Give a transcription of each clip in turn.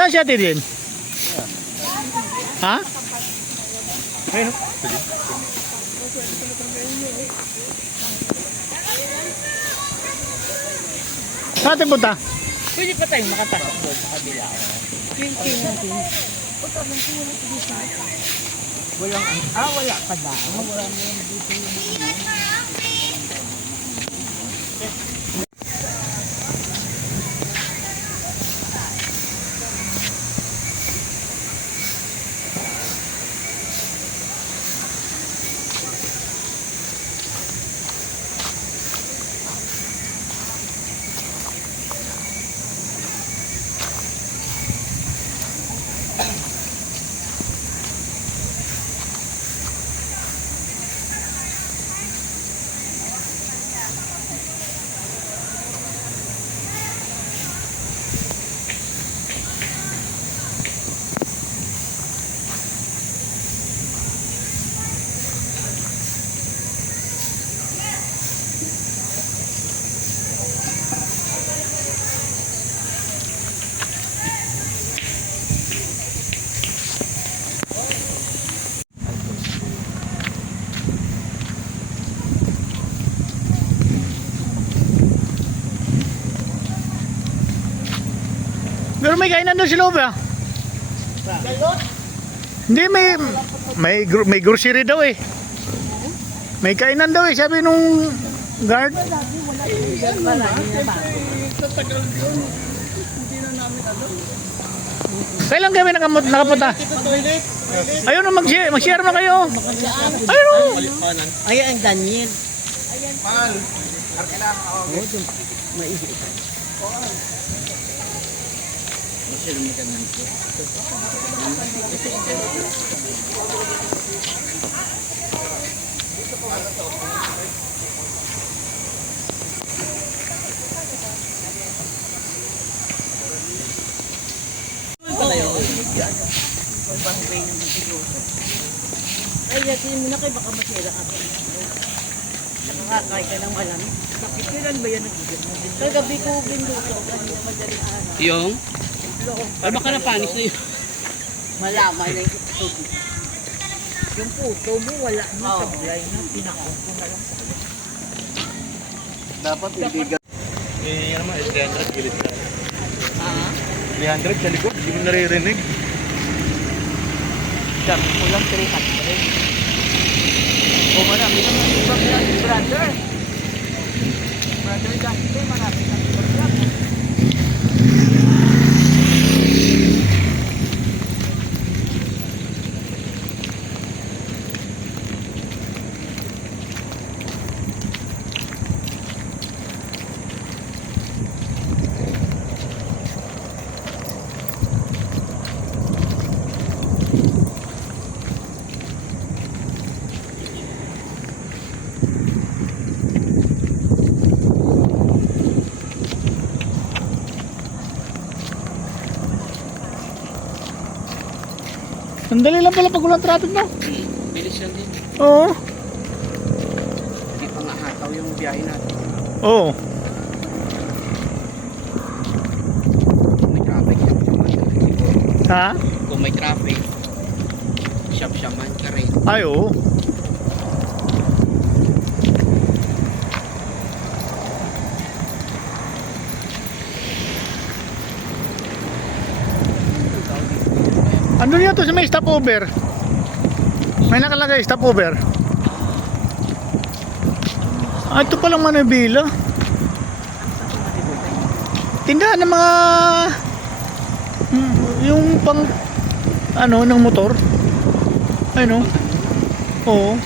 Saan siya din? Ha? Ayun. Saan natin punta? Pwede pa tayong makapasok doon sa kabila. King natin. Walang wala pa ba? Wala mo yung dito yung Pero may kainan doon si Lobe ah. Hindi, may grocery daw eh. May kainan daw eh, sabi nung guard. Kailan kami nakapunta? Ayun, mag-share na kayo. Ayun. Ayan ang Daniel. Mahal. Kailangan ako. Ay, yakin mo na kayo, baka masira ka. Nakakakay ka ng malamig. Bakit kailan ba yan nagigit mo? Kagabi ko binuto, kanina madaling araw. Yung? Ay, baka napanis na yun. Malaman na yung tubig. Yung puto mo, wala na sablay na. Pinakaw ko na lang. Dapat hindi ka. Eh, yan naman, 300 gilid ka. Ah? 300 sa likod, hindi mo naririnig. Sabi ko lang 300. O marami naman ibang yan, brother. Brother Dante, marami naman ibang yan. Sandali lang pala pag walang traffic no? Bilis lang din. Oo. Hindi pa nga hataw yung biyahe natin. Oo. Kung may traffic, Ha? kung may traffic, siyam-siyaman ka rin. Ay oo. Ano yun to sa may stopover? May nakalagay stopover. Ah, ito palang Manibela. Tindahan ng mga yung pang ano ng motor. Ay no. Oo.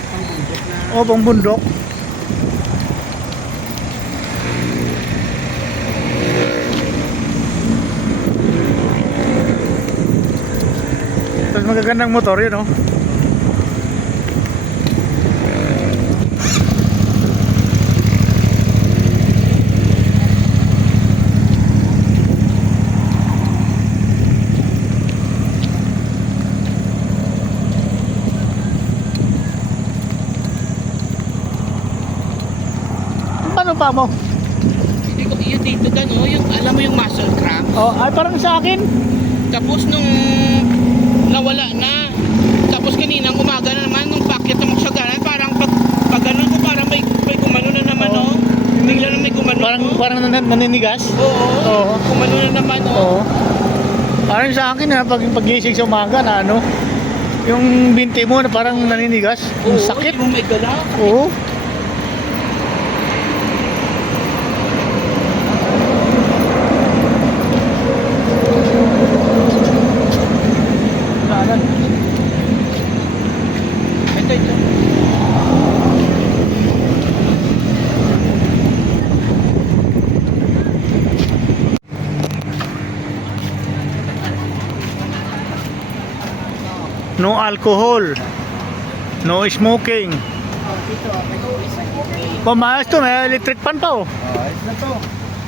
Oo, pang bundok. Tapos magagandang motor yun oh. Paano pa mo? Hindi ko, yun dito dan, oh, yung, alam mo yung muscle cramp? Oh, ay parang sa akin. Tapos nung nawala na. Tapos kaninang umaga na naman, nung packet na magsagalan, parang pag ganun ko, parang may gumano na naman, oh. Bigla na may gumano. Parang naninigas? Oo. Oo. Gumano na naman, oh. Oo. Parang sa akin na pagising sa umaga na ano, yung binti mo na parang naninigas. Yung sakit. Yung may gala. Oo. Ito. No alcohol. No smoking. Pumayos to, may electric pan pa oh. Ayos na to.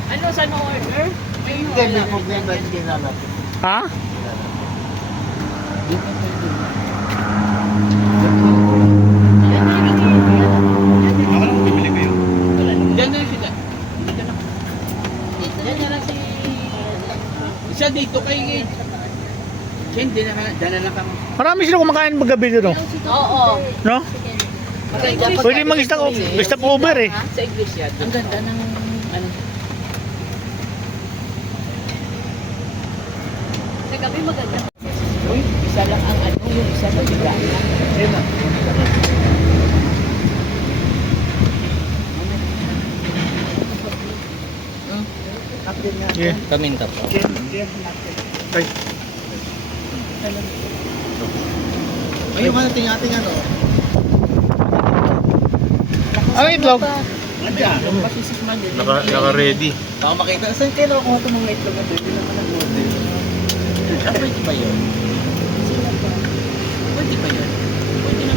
Ano, saan mo order? Hindi, may problema yung ginala. Ha? Ako lang bibili ko yun. Diyan na siya. Diyan na lang si... Isa dito kay Ken, dyan na lang kang... Marami sila kumakain magabi dito, no? Oo. No? Pwede mag-stop over eh. Sa iglesia. Ang ganda ng... Ano? Sa gabi maganda. Uy, isa lang ang ano, yung isa sa bigana. Yeah. Kaminta po. Ay. Ayun ka natin ating ano. Ang itlog. Andiyan. Naka-ready. Baka makita. Saan kayo nakuha itong mga itlog na pwede naman ang model? Pwede ba yun? Pwede ba yun? Pwede na.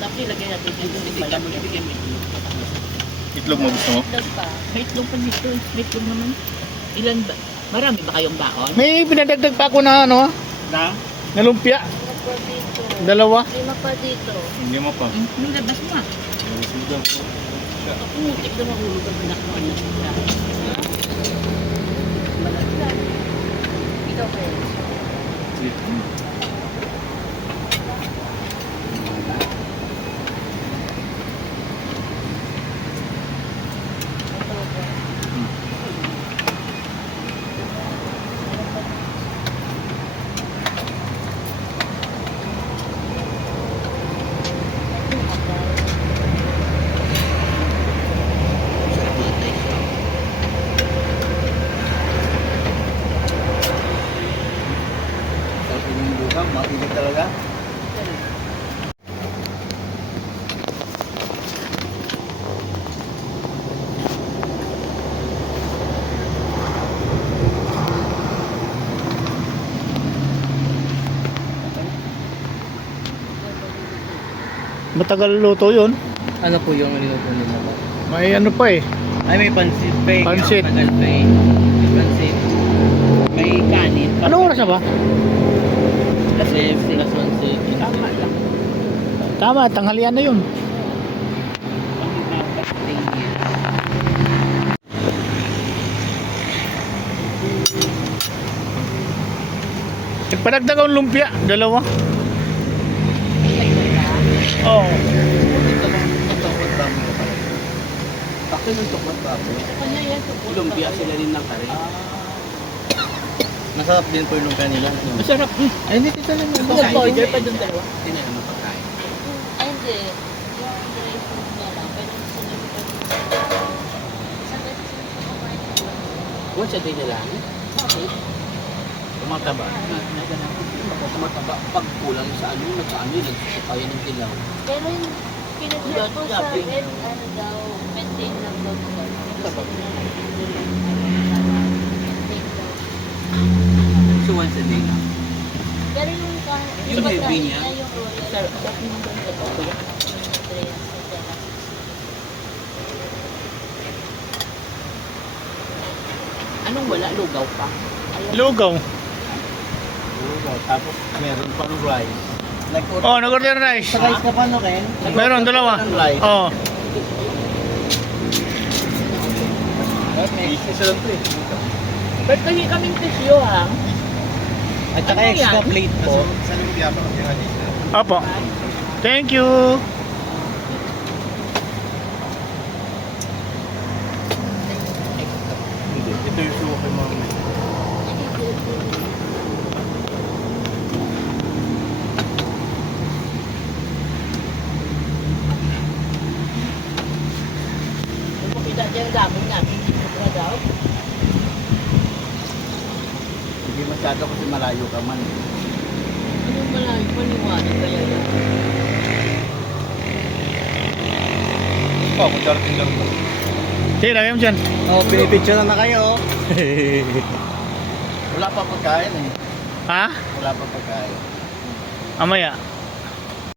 Tapos ilagay natin dito. Bigyan mo. Itlog mo gusto mo? Itlog pa. May itlog pa dito. May itlog naman. Ilan ba? Marami ba kayong baon? May pinadagdag pa ako na ano, Na? na lumpia. Pa dito. Dalawa. Lima pa dito. Hindi mo pa. May labas mo ah. Ako, tignan mo hulog ang pinakakuan na siya. Malaglag. Ito pa yun. Sa pinimbukan, mainit talaga. Matagal luto yun. Ano po yung niluto nila po? May ano pa eh. Ay, may pansit pa eh. Pansit. Tagal pa eh. May pansit. May kanin. Anong oras na ba? Kasi plus 1 Tama lang. Tama, tanghalian na yun. Nagpadagdag ang lumpia, dalawa. Oo. Bakit nung tukot pa ako? Lumpia sila rin ng kare. Masarap din po yung lumpia nila. Masarap. Ay, hindi kita lang. Nag-order pa dun dalawa. Hindi na naman pagkain. Ay, hindi. Yung dry food niya lang. Pero sunod pa dun. Isang beses yung kumain. Once a day na lang. Okay. Tumataba. Tumataba. Pag kulang sa ano, nagkaano yun, nagsusukayan ng dilaw. Pero yung pinag-check ko sa akin, ano daw, maintain lang daw ko. So once a day lang. Pero yung Yung heavy niya? Yung royal. Sarap yung ganito. Anong wala? Lugaw pa. Lugaw. Tapos meron pang rice. Oh, nag-order rice. Sa rice ka pa no, Ken? Meron, dalawa. Ng rice. Oo. Tapos may Isa lang to eh. Ba't kasi kaming tisyo, ha? At saka Ano extra yan? plate po. Sa lumpia pa kami kanina. Opo. Thank you. Hindi. Ito yung suko kay mama. Kung makita dyan gamit namin, sobra daw. Hindi masyado kasi malayo ka man. Anong malayo paniwala kaya yan? Pa, kung darating lang mo. Sige, lagay mo dyan. Oh, pinipicture na kayo. Wala pa pagkain eh. Ha? Wala pa pagkain. Amaya.